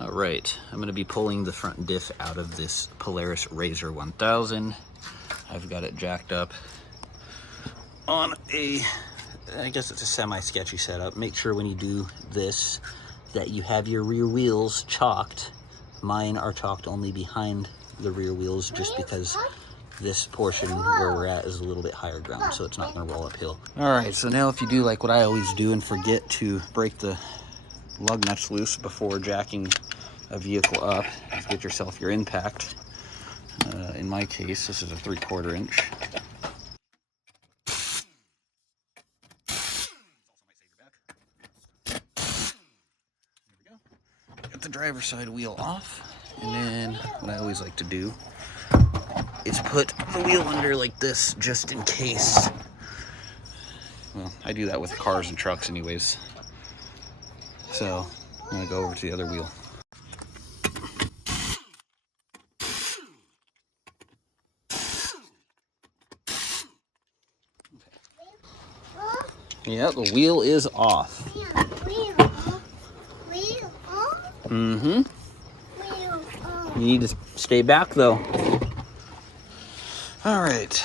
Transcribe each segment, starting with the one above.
All right, I'm gonna be pulling the front diff out of this Polaris RZR 1000. I've got it jacked up on a, I guess it's a semi-sketchy setup. Make sure when you do this that you have your rear wheels chalked. Mine are chalked only behind the rear wheels just because this portion where we're at is a little bit higher ground, so it's not gonna roll uphill. All right, so now if you do like what I always do and forget to break the lug nuts loose before jacking a vehicle up, get yourself your impact. In my case, this is a 3/4 inch. Get the driver's side wheel off, and then what I always like to do is put the wheel under like this just in case. Well, I do that with cars and trucks anyways. So I'm gonna go over to the other wheel. Yeah, the wheel is off. Mm-hmm. You need to stay back though. All right.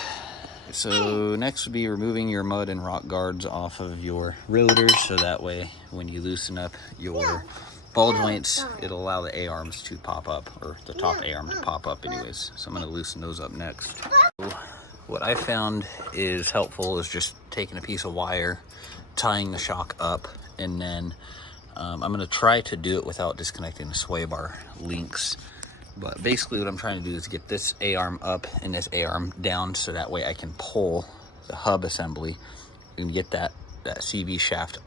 So next would be removing your mud and rock guards off of your rotors, so that way when you loosen up your ball joints, it'll allow the A-arms to pop up, or the top A-arm to pop up anyways. So I'm gonna loosen those up next. What I found is helpful is just taking a piece of wire, tying the shock up, and then I'm gonna try to do it without disconnecting the sway bar links. But basically what I'm trying to do is get this A-arm up and this A-arm down, so that way I can pull the hub assembly and get that CV shaft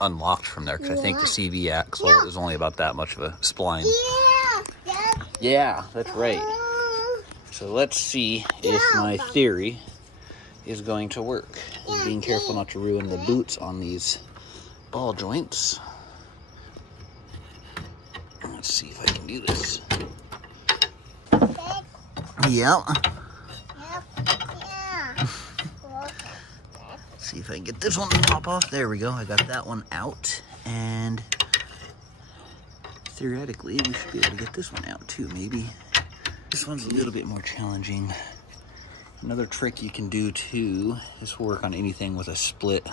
unlocked from there, because I think the CV axle is only about that much of a spline. Yeah, that's right. So let's see if my theory is going to work. And being careful not to ruin the boots on these ball joints. Let's see if I can do this. Yep. See if I can get this one to pop off. There we go. I got that one out. And theoretically, we should be able to get this one out too, maybe. This one's a little bit more challenging. Another trick you can do too is work on anything with a split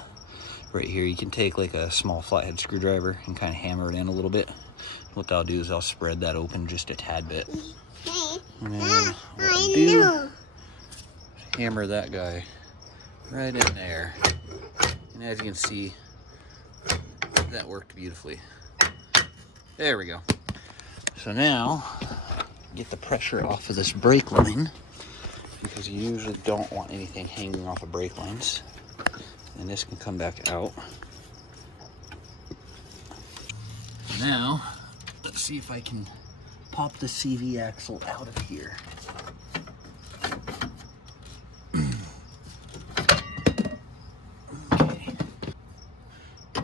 right here. You can take like a small flathead screwdriver and kind of hammer it in a little bit. What I'll do is I'll spread that open just a tad bit. And then what I'll do, hammer that guy right in there. And as you can see, that worked beautifully. There we go. So now, get the pressure off of this brake line, because you usually don't want anything hanging off of brake lines. And this can come back out. Now, let's see if I can pop the CV axle out of here. Okay.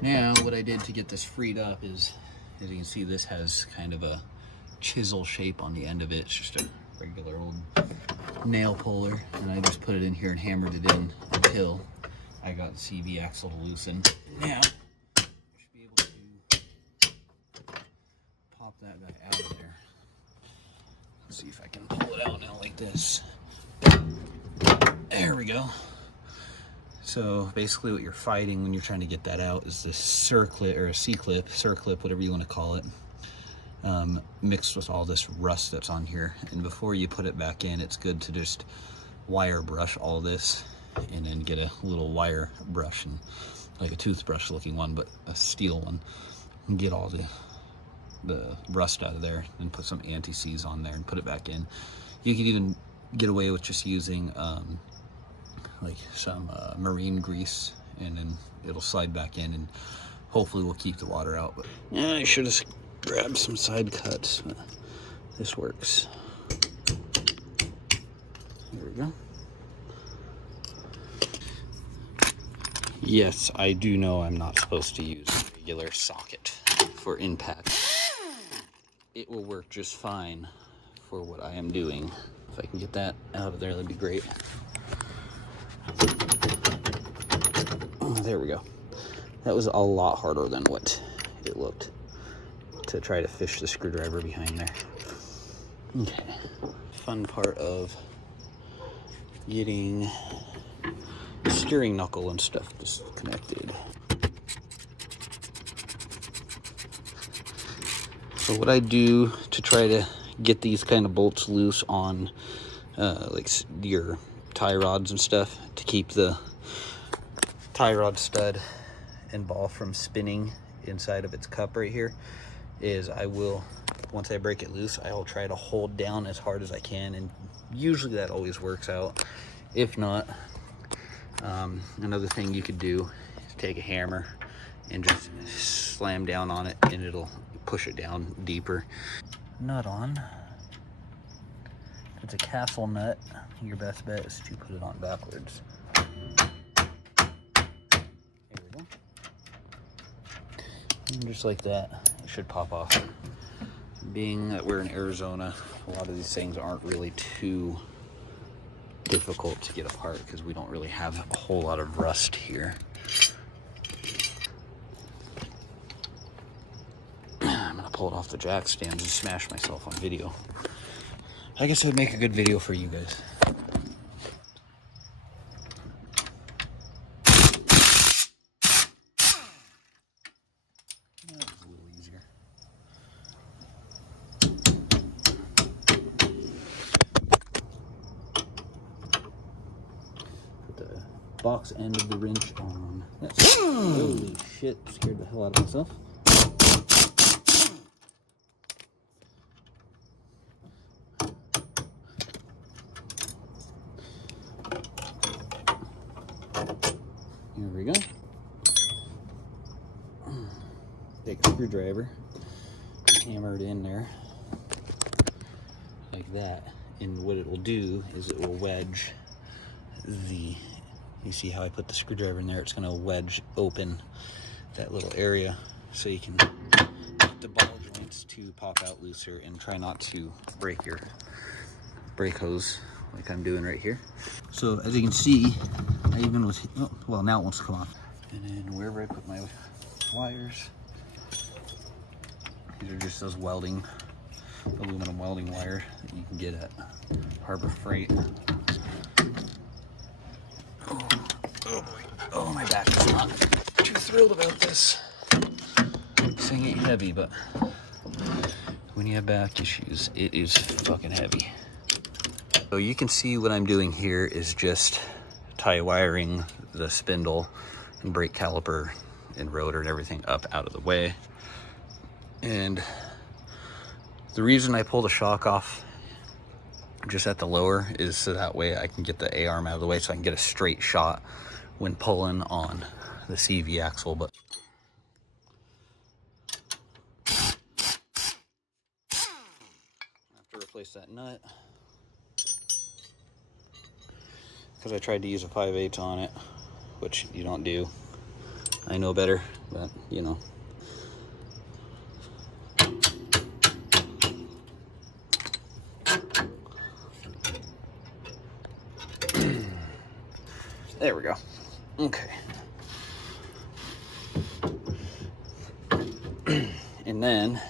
Now, what I did to get this freed up is, as you can see, this has kind of a chisel shape on the end of it. It's just a regular old nail puller, and I just put it in here and hammered it in until I got the CV axle to loosen. Now, I should be able to pop that guy out of there. Let's see if I can pull it out now like this. There we go. So basically what you're fighting when you're trying to get that out is this circlip, or a C-clip, circlip, whatever you want to call it, mixed with all this rust that's on here. And before you put it back in, it's good to just wire brush all this, and then get a little wire brush, and like a toothbrush looking one, but a steel one, and get all the rust out of there, and put some anti-seize on there and put it back in. You can even get away with just using like some marine grease, and then it'll slide back in, and hopefully we'll keep the water out. But yeah, I should have grabbed some side cuts, but this works. There we go. Yes, I do know I'm not supposed to use a regular socket for impact. It will work just fine for what I am doing. If I can get that out of there, that'd be great. Oh, there we go. That was a lot harder than what it looked. to try to fish the screwdriver behind there. Okay. Fun part of getting the steering knuckle and stuff disconnected. So what I do to try to get these kind of bolts loose on like your tie rods and stuff, to keep the tie rod stud and ball from spinning inside of its cup right here, is I will, once I break it loose, I will try to hold down as hard as I can, and usually that always works out. If not, another thing you could do is take a hammer and just slam down on it, and it'll push it down deeper. Nut on. If it's a castle nut, your best bet is to put it on backwards. There we go. And just like that, it should pop off. Being that we're in Arizona, a lot of these things aren't really too difficult to get apart because we don't really have a whole lot of rust here. I'm gonna pull it off the jack stands and smash myself on video. I guess it would make a good video for you guys. That was a little easier. Put the box end of the wrench on. That's, holy shit, scared the hell out of myself. Here we go. Take a screwdriver, hammer it in there like that, and what it will do is it will wedge the, you see how I put the screwdriver in there, it's going to wedge open that little area so you can get the ball joints to pop out looser, and try not to break your brake hose like I'm doing right here. So as you can see, I even was, oh, well, now it wants to come off. And then wherever I put my wires, these are just those welding, aluminum welding wire that you can get at Harbor Freight. Oh, oh boy. Oh, my back is not too thrilled about this. This thing ain't heavy, but when you have back issues, it is fucking heavy. So you can see what I'm doing here is just tie wiring the spindle and brake caliper and rotor and everything up out of the way. And the reason I pull the shock off just at the lower is so that way I can get the A-arm out of the way, so I can get a straight shot when pulling on the CV axle. But I have to replace that nut because I tried to use a 5/8 on it, which you don't do. I know better, but you know. There we go. Okay. And then,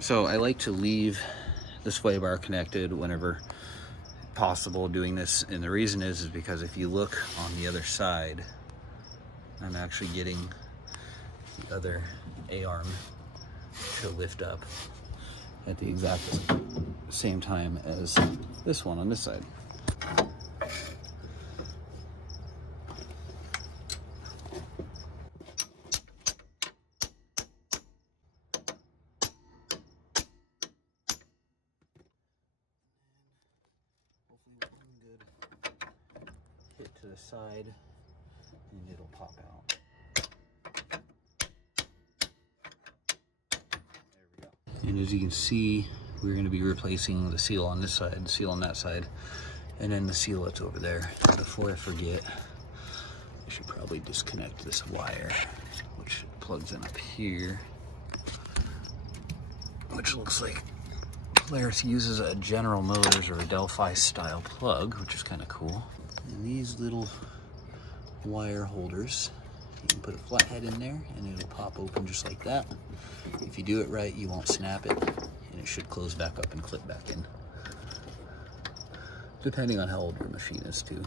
so I like to leave the sway bar connected whenever possible doing this, and the reason is because if you look on the other side, I'm actually getting the other A-arm to lift up at the exact same time as this one on this side. Hit to the side and it'll pop out. There we go. And as you can see, we're going to be replacing the seal on this side, the seal on that side, and then the seal that's over there. Before I forget, I should probably disconnect this wire, which plugs in up here, which looks like Polaris uses a General Motors or a Delphi style plug, which is kind of cool. And these little wire holders You can put a flathead in there and it'll pop open just like that. If you do it right, you won't snap it, and it should close back up and clip back in. Depending on how old your machine is too.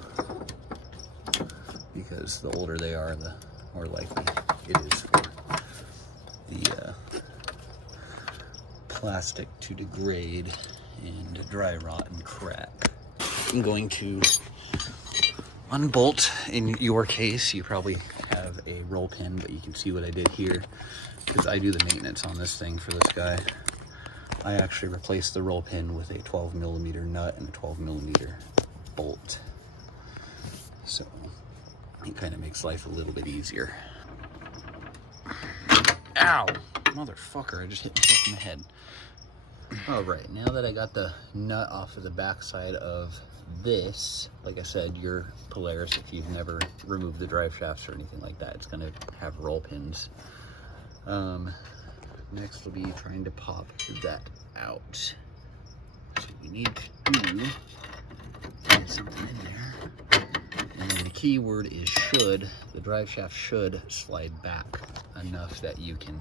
Because the older they are, the more likely it is for the plastic to degrade and dry rot and crack. I'm going to unbolt. In your case, you probably have a roll pin, but you can see what I did here because I do the maintenance on this thing for this guy. I actually replaced the roll pin with a 12mm nut and a 12mm bolt. So it kind of makes life a little bit easier. Ow! Motherfucker, I just hit myself in the head. All right, now that I got the nut off of the backside of this, like I said, your Polaris, if you've never removed the drive shafts or anything like that, it's gonna have roll pins. Next will be trying to pop that out. So we need to do something in there. And then the key word is should. The drive shaft should slide back enough that you can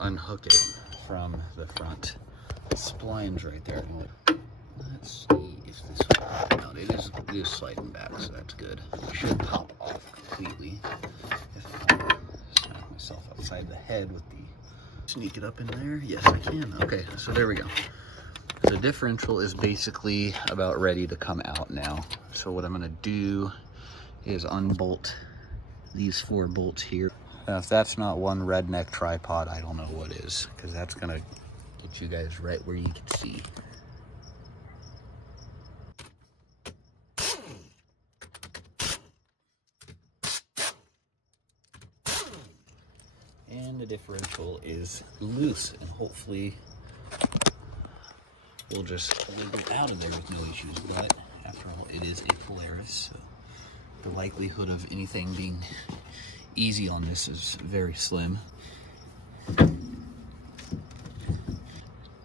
unhook it from the front. The spline's right there. Let's see if this will pop out. It is sliding back, so that's good. It should pop off completely if I don't smack myself outside the head with the... Sneak it up in there. Yes, I can. Okay, so there we go. The differential is basically about ready to come out now. So what I'm going to do is unbolt these 4 bolts here. Now, if that's not one redneck tripod, I don't know what is, because that's going to get you guys right where you can see. And the differential is loose, and hopefully we'll just wiggle out of there with no issues. But after all, it is a Polaris, so the likelihood of anything being easy on this is very slim.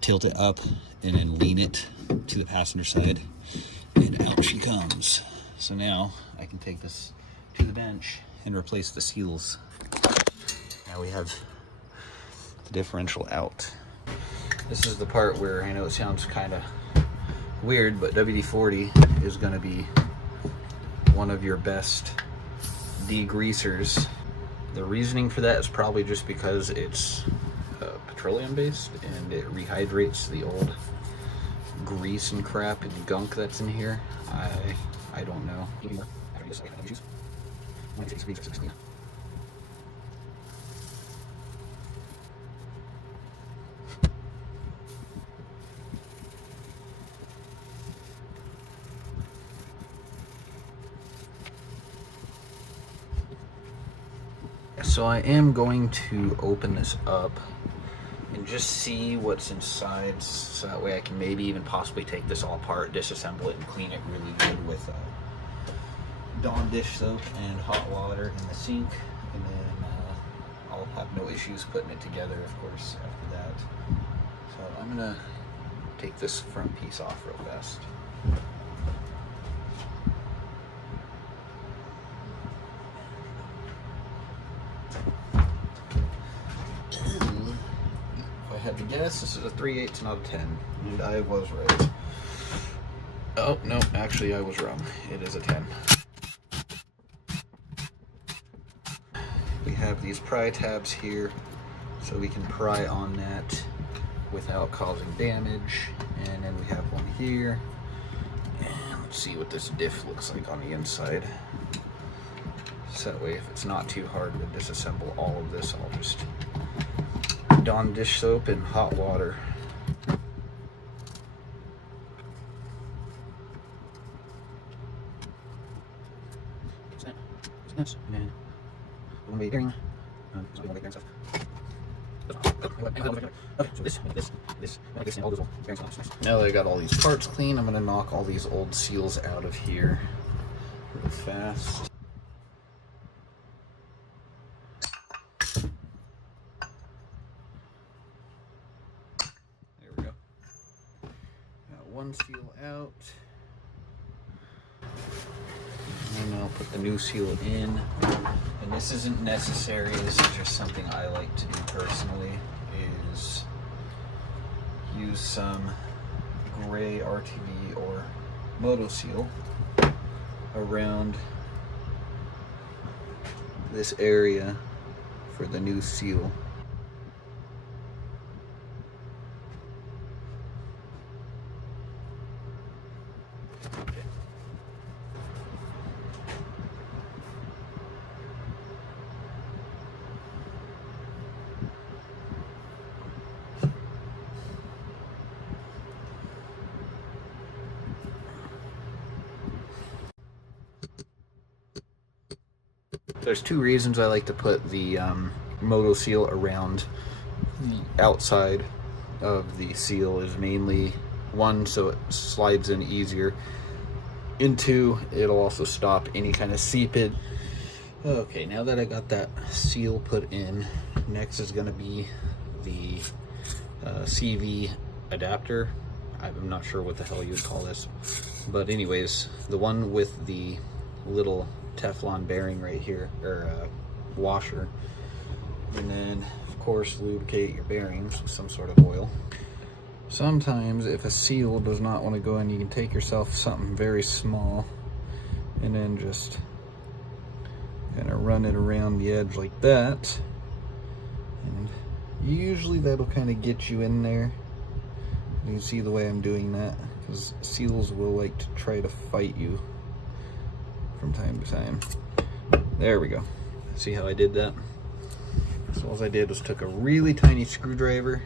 Tilt it up and then lean it to the passenger side, and out she comes. So now I can take this to the bench and replace the seals. Now we have the differential out. This is the part where I know it sounds kind of weird, but WD-40 is going to be one of your best degreasers. The reasoning for that is probably just because it's petroleum based and it rehydrates the old grease and crap and gunk that's in here. I don't know. So I am going to open this up and just see what's inside, so that way I can maybe even possibly take this all apart, disassemble it, and clean it really good with Dawn dish soap and hot water in the sink, and then I'll have no issues putting it together, of course, after that. So I'm gonna take this front piece off real fast. Had to guess, this is a 3/8 not a 10, and I was right. Oh no, actually I was wrong. It is a 10. We have these pry tabs here, so we can pry on that without causing damage. And then we have one here. And let's see what this diff looks like on the inside. So that way, if it's not too hard to disassemble all of this, I'll just Dawn dish soap and hot water. Now that I got all these parts clean, I'm going to knock all these old seals out of here real fast. One seal out, and I'll put the new seal in. And this isn't necessary, this is just something I like to do personally, is use some gray RTV or Moto Seal around this area for the new seal. There's two reasons I like to put the Moto Seal around the outside of the seal. Is mainly one, so it slides in easier, and two, it'll also stop any kind of seepage. Okay, now that I got that seal put in, next is going to be the CV adapter. I'm not sure what the hell you would call this, but anyways, the one with the little Teflon bearing right here, or washer. And then of course lubricate your bearings with some sort of oil. Sometimes if a seal does not want to go in, you can take yourself something very small and then just kind of run it around the edge like that, and usually that'll kind of get you in there. You can see the way I'm doing that, because seals will like to try to fight you from time to time. There we go. See how I did that? So all I did was took a really tiny screwdriver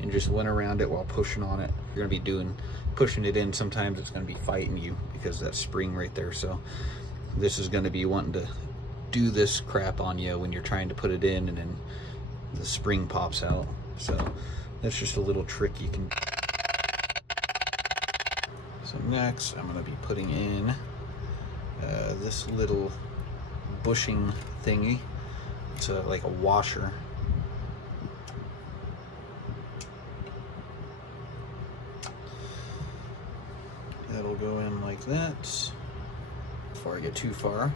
and just went around it while pushing on it. You're gonna be pushing it in. Sometimes it's gonna be fighting you because that spring right there. So this is gonna be wanting to do this crap on you when you're trying to put it in, and then the spring pops out. So that's just a little trick you can. So next I'm gonna be putting in this little bushing thingy. It's like a washer. That'll go in like that. Before I get too far,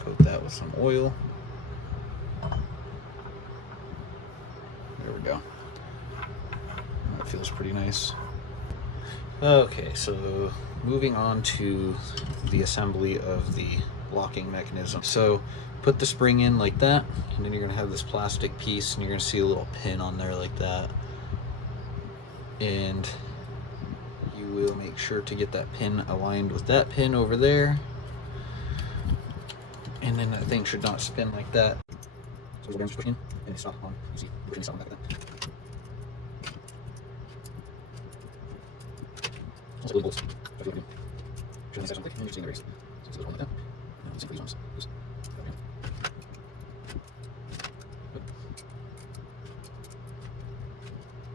coat that with some oil. There we go. That feels pretty nice. Okay, so moving on to the assembly of the locking mechanism. So put the spring in like that, and then you're gonna have this plastic piece, and you're gonna see a little pin on there like that. And you will make sure to get that pin aligned with that pin over there. And then that thing should not spin like that. So we're going to push in, and it's not on. You see, pushing this on like that. Also, bolts. I feel like you're something, and you're seeing the race. So it's a little like that. And same for these ones. Just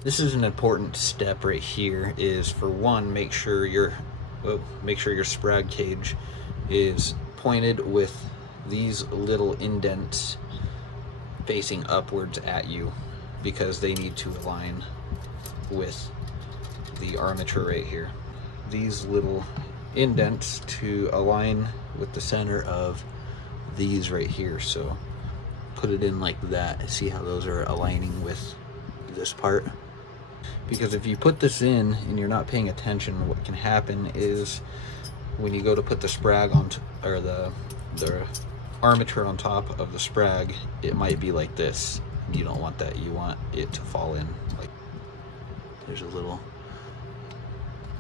this is an important step right here. Is for one, make sure your sprag cage is pointed with these little indents facing upwards at you, because they need to align with the armature right here. These little indents to align with the center of these right here. So put it in like that. See how those are aligning with this part? Because if you put this in and you're not paying attention, what can happen is when you go to put the sprag on, or the armature on top of the sprag, it might be like this. You don't want that. You want it to fall in. Like, there's a little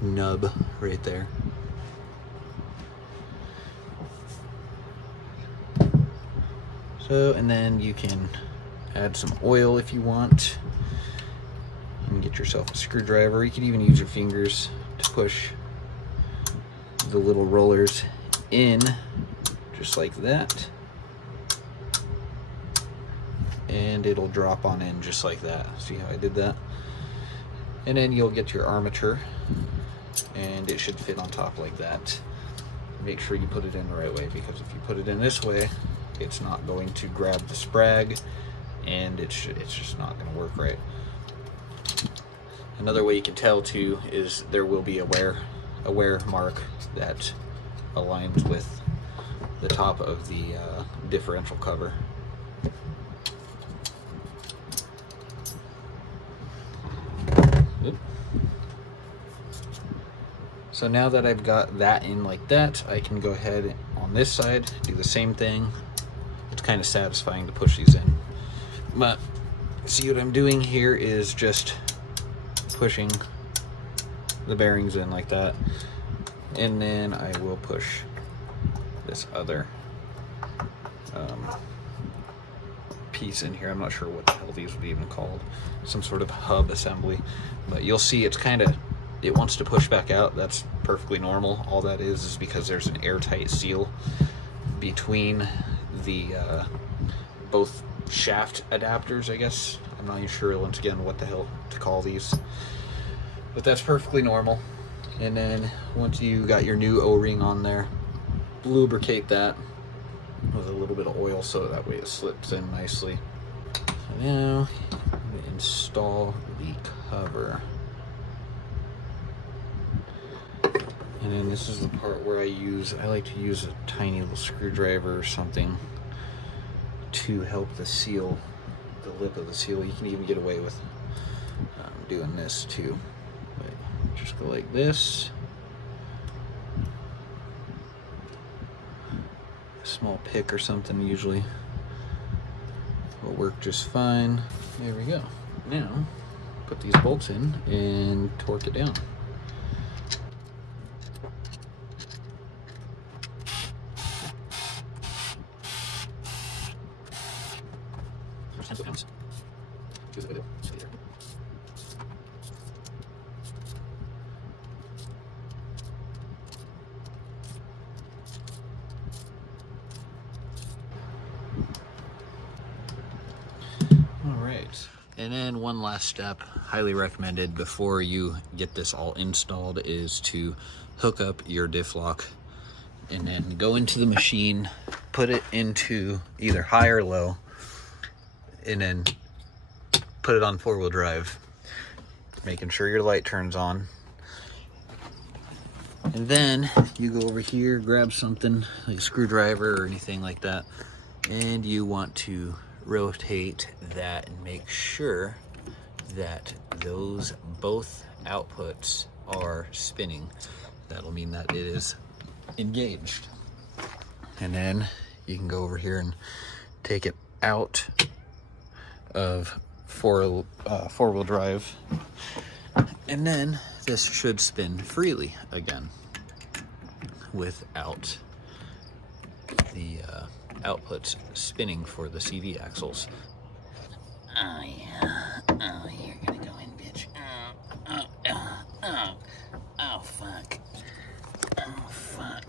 nub right there. So, and then you can add some oil if you want, and get yourself a screwdriver. You can even use your fingers to push the little rollers in, just like that, and it'll drop on in just like that. See how I did that? And then you'll get your armature, and it should fit on top like that. Make sure you put it in the right way, because if you put it in this way, it's not going to grab the sprag, and it's just not going to work right. Another way you can tell too is there will be a wear mark that aligns with the top of the differential cover. Oop. So now that I've got that in like that, I can go ahead on this side, do the same thing. It's kind of satisfying to push these in. But see, what I'm doing here is just pushing the bearings in like that. And then I will push this other piece in here. I'm not sure what the hell these would be even called. Some sort of hub assembly. But you'll see it's kind of, it wants to push back out. That's perfectly normal. All that is because there's an airtight seal between the both shaft adapters, I guess. I'm not even sure, once again, what the hell to call these. But that's perfectly normal. And then once you got your new O-ring on there, lubricate that with a little bit of oil so that way it slips in nicely. So now we install the cover. And then this is the part where I like to use a tiny little screwdriver or something to help the seal, the lip of the seal. You can even get away with doing this too. But just go like this. A small pick or something usually will work just fine. There we go. Now, put these bolts in and torque it down. And then one last step, highly recommended before you get this all installed, is to hook up your diff lock and then go into the machine, put it into either high or low, and then put it on 4-wheel drive, making sure your light turns on. And then you go over here, grab something like a screwdriver or anything like that, and you want to rotate that and make sure that those both outputs are spinning. That'll mean that it is engaged. And then you can go over here and take it out of four-wheel drive, and then this should spin freely again without the outputs spinning for the CV axles. Oh yeah, oh, you're gonna go in, bitch. Oh fuck, oh fuck.